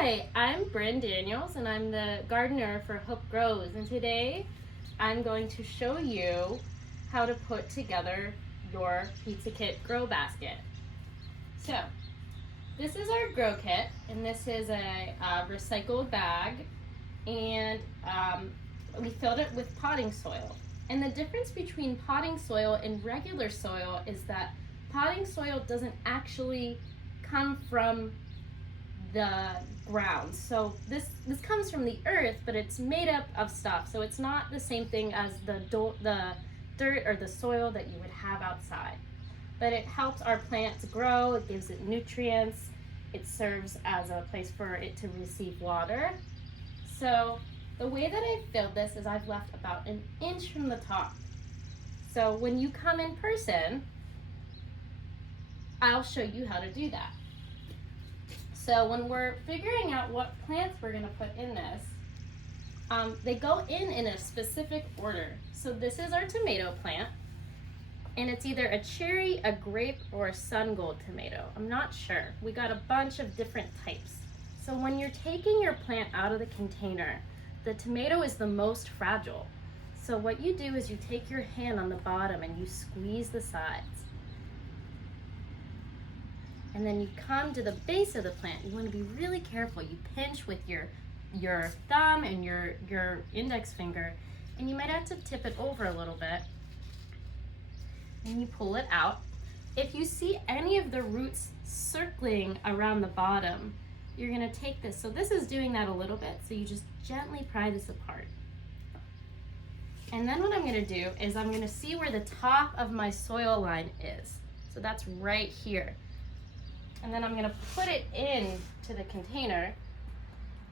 Hi, I'm Brynn Daniels and I'm the gardener for Hope Grows, and today I'm going to show you how to put together your pizza kit grow basket. So this is our grow kit, and this is a recycled bag, and we filled it with potting soil. And the difference between potting soil and regular soil is that potting soil doesn't actually come from the ground. So this comes from the earth, but it's made up of stuff. So it's not the same thing as the dirt or the soil that you would have outside. But it helps our plants grow, it gives it nutrients, it serves as a place for it to receive water. So the way that I filled this is I've left about an inch from the top. So when you come in person, I'll show you how to do that. So when we're figuring out what plants we're going to put in this, they go in a specific order. So this is our tomato plant, and it's either a cherry, a grape, or a sun gold tomato. I'm not sure. We got a bunch of different types. So when you're taking your plant out of the container, the tomato is the most fragile. So what you do is you take your hand on the bottom and you squeeze the sides. And then you come to the base of the plant. You want to be really careful. You pinch with your thumb and your index finger, and you might have to tip it over a little bit. And you pull it out. If you see any of the roots circling around the bottom, you're going to take this. So this is doing that a little bit. So you just gently pry this apart. And then what I'm going to do is I'm going to see where the top of my soil line is. So that's right here. And then I'm going to put it into the container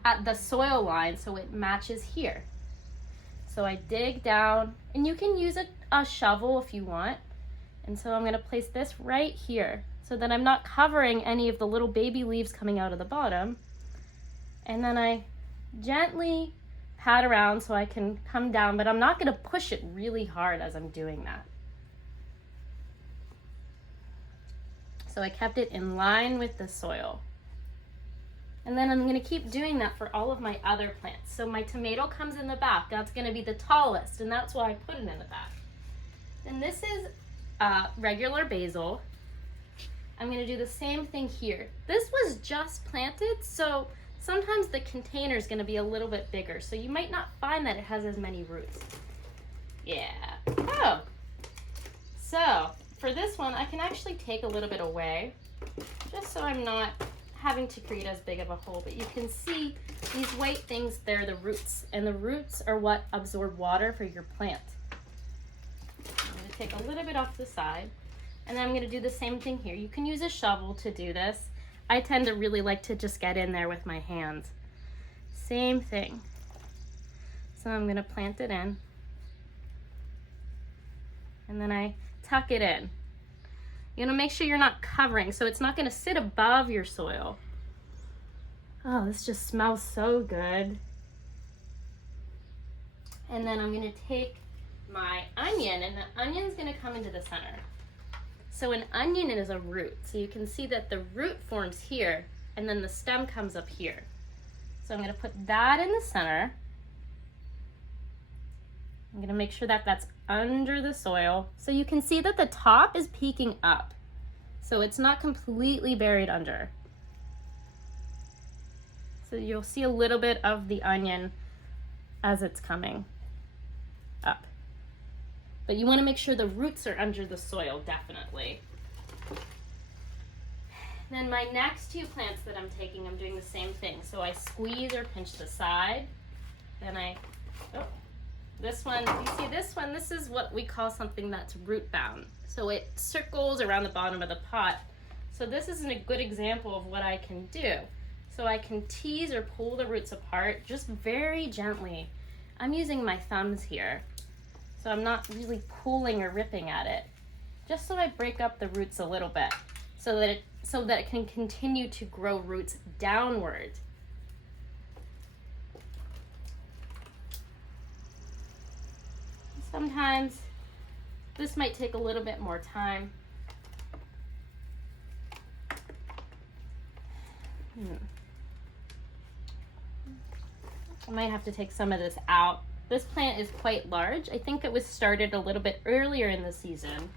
at the soil line so it matches here. So I dig down, and you can use a shovel if you want. And so I'm going to place this right here so that I'm not covering any of the little baby leaves coming out of the bottom. And then I gently pat around so I can come down, but I'm not going to push it really hard as I'm doing that. So I kept it in line with the soil. And then I'm going to keep doing that for all of my other plants. So my tomato comes in the back. That's going to be the tallest, and that's why I put it in the back. And this is regular basil. I'm going to do the same thing here. This was just planted, so sometimes the container is going to be a little bit bigger. So you might not find that it has as many roots. Yeah. Oh. So for this one, I can actually take a little bit away, just so I'm not having to create as big of a hole. But you can see these white things, they're the roots, and the roots are what absorb water for your plant. I'm going to take a little bit off the side, and then I'm going to do the same thing here. You can use a shovel to do this. I tend to really like to just get in there with my hands. Same thing. So I'm going to plant it in, and then I tuck it in. You're gonna make sure you're not covering, so it's not gonna sit above your soil. Oh, this just smells so good. And then I'm gonna take my onion, and the onion's gonna come into the center. So an onion is a root, so you can see that the root forms here, and then the stem comes up here. So I'm gonna put that in the center. I'm going to make sure that that's under the soil. So you can see that the top is peeking up. So it's not completely buried under. So you'll see a little bit of the onion as it's coming up. But you want to make sure the roots are under the soil, definitely. Then my next two plants that I'm taking, I'm doing the same thing. So I squeeze or pinch the side. Then this one, you see this one, this is what we call something that's root bound. So it circles around the bottom of the pot. So this isn't a good example of what I can do. So I can tease or pull the roots apart just very gently. I'm using my thumbs here. So I'm not really pulling or ripping at it. Just so I break up the roots a little bit so that it can continue to grow roots downward. Sometimes this might take a little bit more time. I might have to take some of this out. This plant is quite large. I think it was started a little bit earlier in the season.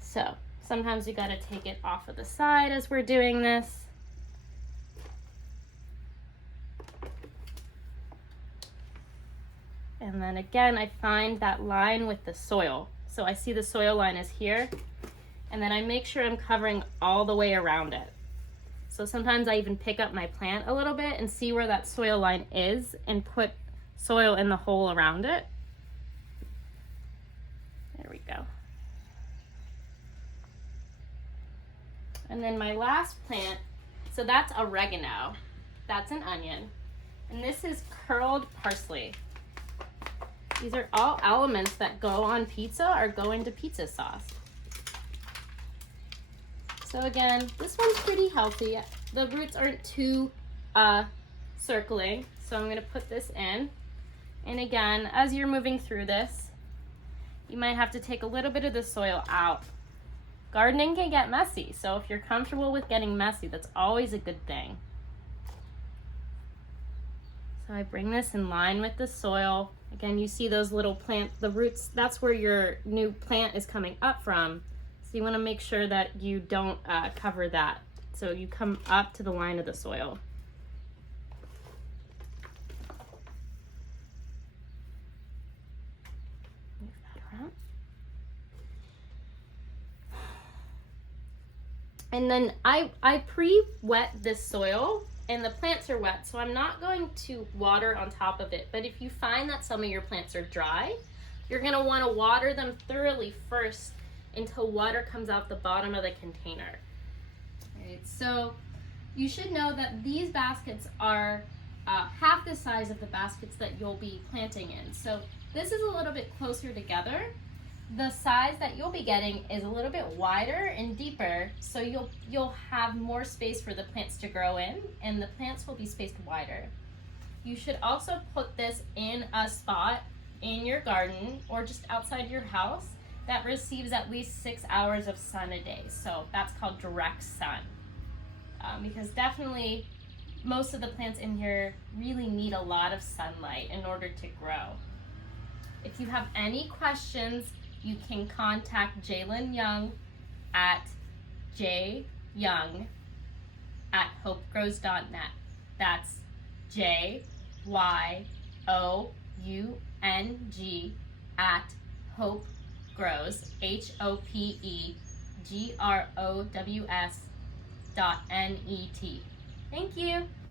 So sometimes you gotta take it off of the side as we're doing this. And then again, I find that line with the soil. So I see the soil line is here, and then I make sure I'm covering all the way around it. So sometimes I even pick up my plant a little bit and see where that soil line is and put soil in the hole around it. There we go. And then my last plant, so that's oregano, that's an onion, and this is curled parsley. These are all elements that go on pizza or go into pizza sauce. So again, this one's pretty healthy. The roots aren't too circling, so I'm gonna put this in. And again, as you're moving through this, you might have to take a little bit of the soil out. Gardening can get messy, so if you're comfortable with getting messy, that's always a good thing. So I bring this in line with the soil. Again, you see those little plant, the roots, that's where your new plant is coming up from. So you wanna make sure that you don't cover that. So you come up to the line of the soil. Move that around. And then I pre-wet this soil, and the plants are wet, so I'm not going to water on top of it. But if you find that some of your plants are dry, you're gonna wanna water them thoroughly first until water comes out the bottom of the container. All right, so you should know that these baskets are half the size of the baskets that you'll be planting in. So this is a little bit closer together. The size that you'll be getting is a little bit wider and deeper, so you'll have more space for the plants to grow in, and the plants will be spaced wider. You should also put this in a spot in your garden or just outside your house that receives at least 6 hours of sun a day. So that's called direct sun, because definitely most of the plants in here really need a lot of sunlight in order to grow. If you have any questions, you can contact Jalen Young at jyoung@hopegrows.net. That's JYOUNG at hopegrows, HOPEGROWS.net. Thank you.